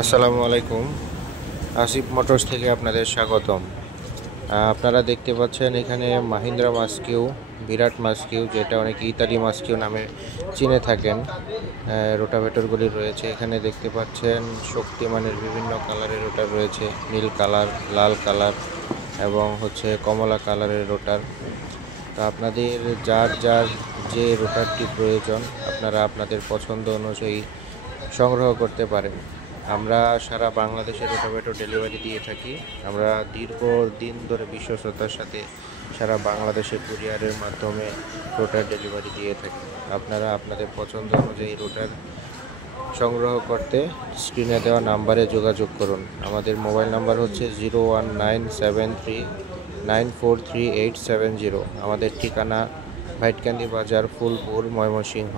আসসালামু আলাইকুম। আসিফ মোটরস থেকে আপনাদের স্বাগতম। আপনারা দেখতে পাচ্ছেন এখানে মাহিন্দ্রা মাস্কিউ, বিরাট মাস্কিউ, যেটা অনেকে ইতালি মাস্কিউ নামে চিনে থাকেন, রোটাভেটরগুলি রয়েছে। এখানে দেখতে পাচ্ছেন শক্তিমানের বিভিন্ন কালারের রোটার রয়েছে, নীল কালার, লাল কালার এবং কমলা কালারের রোটার। তা আপনাদের যার যার যে রোটারটি প্রয়োজন আপনারা আপনাদের পছন্দ অনুযায়ী সংগ্রহ করতে পারেন। আমরা সারা বাংলাদেশে রোটাভেটর ডেলিভারি দিয়ে থাকি। আমরা দীর্ঘদিন ধরে বিশ্বস্ততার সাথে সারা বাংলাদেশে কুরিয়ারের মাধ্যমে রোটার ডেলিভারি দিয়ে থাকি। আপনারা আপনাদের পছন্দ অনুযায়ী রোটার সংগ্রহ করতে স্ক্রিনে দেওয়া নাম্বারে যোগাযোগ করুন। আমাদের মোবাইল নাম্বার হচ্ছে 01973943870। আমাদের ঠিকানা ভাইটকান্দি বাজার, ফুলপুর, ময়মনসিংহ।